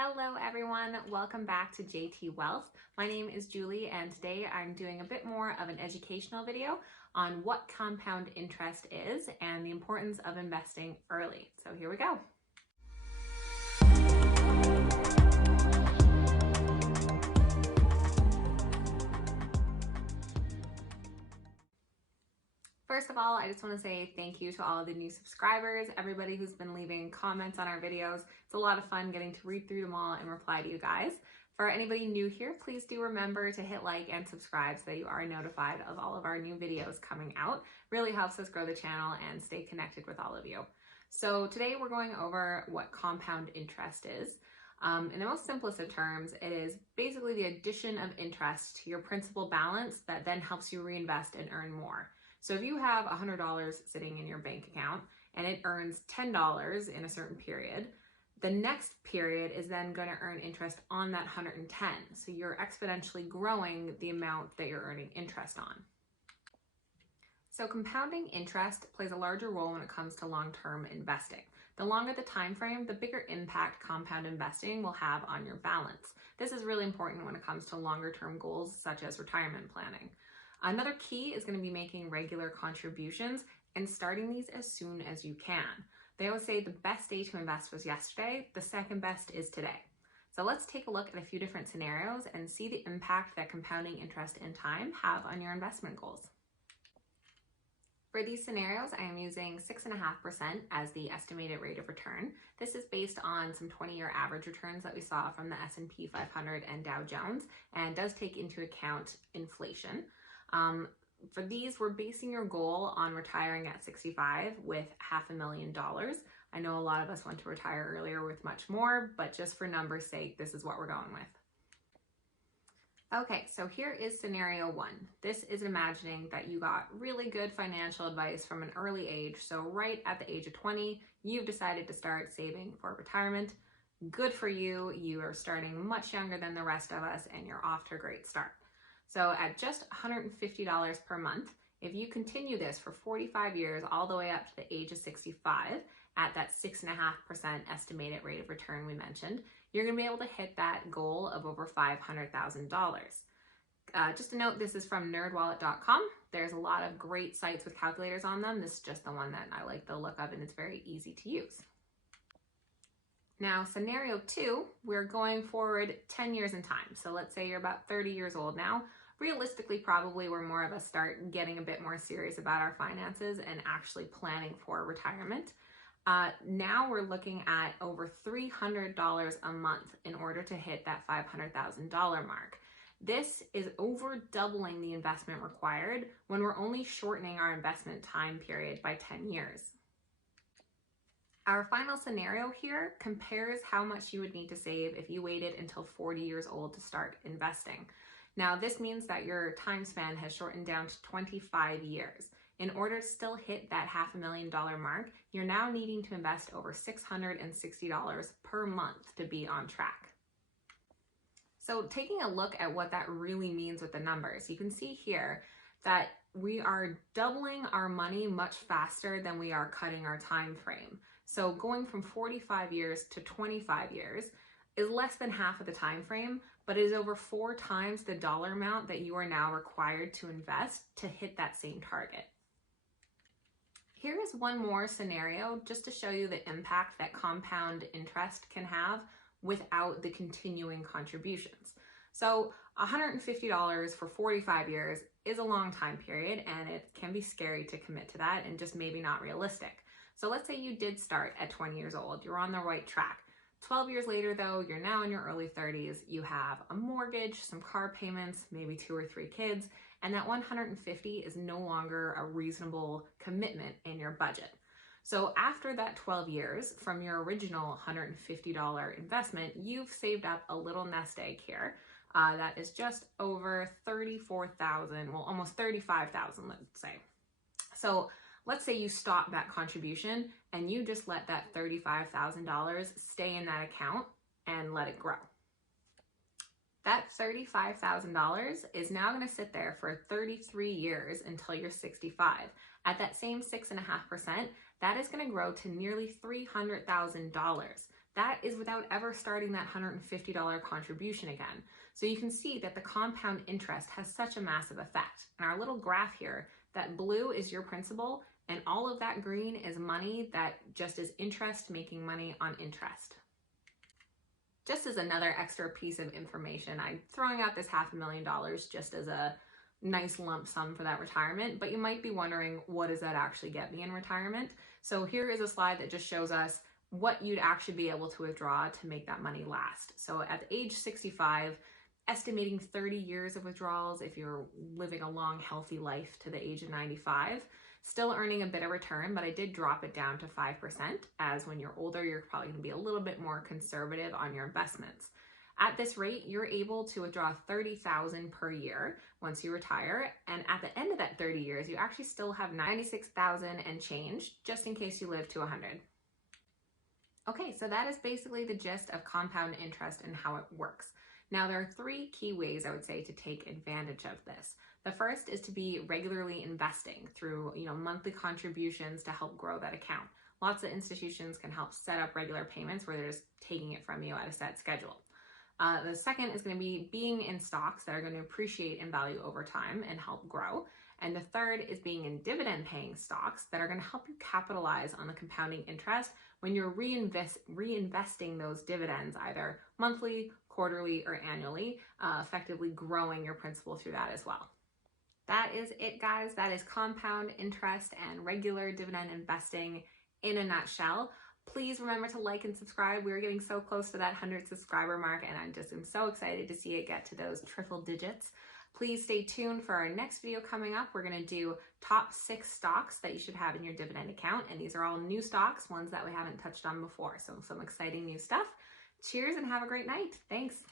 Hello everyone, welcome back to JT Wealth. My name is Julie and today I'm doing a bit more of an educational video on what compound interest is and the importance of investing early. So here we go. First of all, I just want to say thank you to all of the new subscribers, everybody who's been leaving comments on our videos. It's a lot of fun getting to read through them all and reply to you guys. For anybody new here, please do remember to hit like and subscribe so that you are notified of all of our new videos coming out. Really helps us grow the channel and stay connected with all of you. So today we're going over what compound interest is. In the most simplest of terms, it is basically the addition of interest to your principal balance that then helps you reinvest and earn more. So if you have $100 sitting in your bank account and it earns $10 in a certain period, the next period is then going to earn interest on that 110. So you're exponentially growing the amount that you're earning interest on. So compounding interest plays a larger role when it comes to long-term investing. The longer the time frame, the bigger impact compound investing will have on your balance. This is really important when it comes to longer-term goals such as retirement planning. Another key is going to be making regular contributions and starting these as soon as you can. They always say the best day to invest was yesterday, the second best is today. So let's take a look at a few different scenarios and see the impact that compounding interest and time have on your investment goals. For these scenarios, I am using 6.5% as the estimated rate of return. This is based on some 20-year average returns that we saw from the S&P 500 and Dow Jones and does take into account inflation. For these, we're basing your goal on retiring at 65 with $500,000. I know a lot of us want to retire earlier with much more, but just for numbers' sake, this is what we're going with. Okay, so here is scenario one. This is imagining that you got really good financial advice from an early age. So right at the age of 20, you've decided to start saving for retirement. Good for you. You are starting much younger than the rest of us and you're off to a great start. So at just $150 per month, if you continue this for 45 years all the way up to the age of 65 at that 6.5% estimated rate of return we mentioned, you're going to be able to hit that goal of over $500,000. Just a note, this is from nerdwallet.com. There's a lot of great sites with calculators on them. This is just the one that I like the look of and it's very easy to use. Now, scenario two, we're going forward 10 years in time. So let's say you're about 30 years old now. Realistically, probably we're more of a start getting a bit more serious about our finances and actually planning for retirement. Now we're looking at over $300 a month in order to hit that $500,000 mark. This is over doubling the investment required when we're only shortening our investment time period by 10 years. Our final scenario here compares how much you would need to save if you waited until 40 years old to start investing. Now, this means that your time span has shortened down to 25 years. In order to still hit that $500,000 mark, you're now needing to invest over $660 per month to be on track. So taking a look at what that really means with the numbers, you can see here that we are doubling our money much faster than we are cutting our time frame. So going from 45 years to 25 years is less than half of the time frame, but is over 4 times the dollar amount that you are now required to invest to hit that same target. Here is one more scenario just to show you the impact that compound interest can have without the continuing contributions. So $150 for 45 years is a long time period and it can be scary to commit to that and just maybe not realistic. So let's say you did start at 20 years old, you're on the right track. 12 years later though, you're now in your early 30s, you have a mortgage, some car payments, maybe 2 or 3 kids, and that $150 is no longer a reasonable commitment in your budget. So after that 12 years from your original $150 investment, you've saved up a little nest egg here. That is just over $34,000, well, almost $35,000, let's say. So let's say you stop that contribution and you just let that $35,000 stay in that account and let it grow. That $35,000 is now going to sit there for 33 years until you're 65. At that same 6.5%, that is going to grow to nearly $300,000. That is without ever starting that $150 contribution again. So you can see that the compound interest has such a massive effect. In our little graph here, that blue is your principal, and all of that green is money that just is interest making money on interest. Just as another extra piece of information, I'm throwing out this $500,000 just as a nice lump sum for that retirement, but you might be wondering, what does that actually get me in retirement? So here is a slide that just shows us what you'd actually be able to withdraw to make that money last. So at age 65, estimating 30 years of withdrawals if you're living a long, healthy life to the age of 95, still earning a bit of return, but I did drop it down to 5%, as when you're older, you're probably gonna be a little bit more conservative on your investments. At this rate, you're able to withdraw $30,000 per year once you retire. And at the end of that 30 years, you actually still have $96,000 and change, just in case you live to 100. Okay, so that is basically the gist of compound interest and how it works. Now, there are three key ways I would say to take advantage of this. The first is to be regularly investing through monthly contributions to help grow that account. Lots of institutions can help set up regular payments where they're just taking it from you at a set schedule. The second is going to be being in stocks that are going to appreciate in value over time and help grow. And the third is being in dividend paying stocks that are going to help you capitalize on the compounding interest when you're reinvesting those dividends either monthly, quarterly, or annually, effectively growing your principal through that as well. That is it, guys. That is compound interest and regular dividend investing in a nutshell. Please remember to like and subscribe. We're getting so close to that 100 subscriber mark, and I just am so excited to see it get to those triple digits. Please stay tuned for our next video coming up. We're going to do top 6 stocks that you should have in your dividend account, and these are all new stocks, ones that we haven't touched on before, so some exciting new stuff. Cheers and have a great night. Thanks.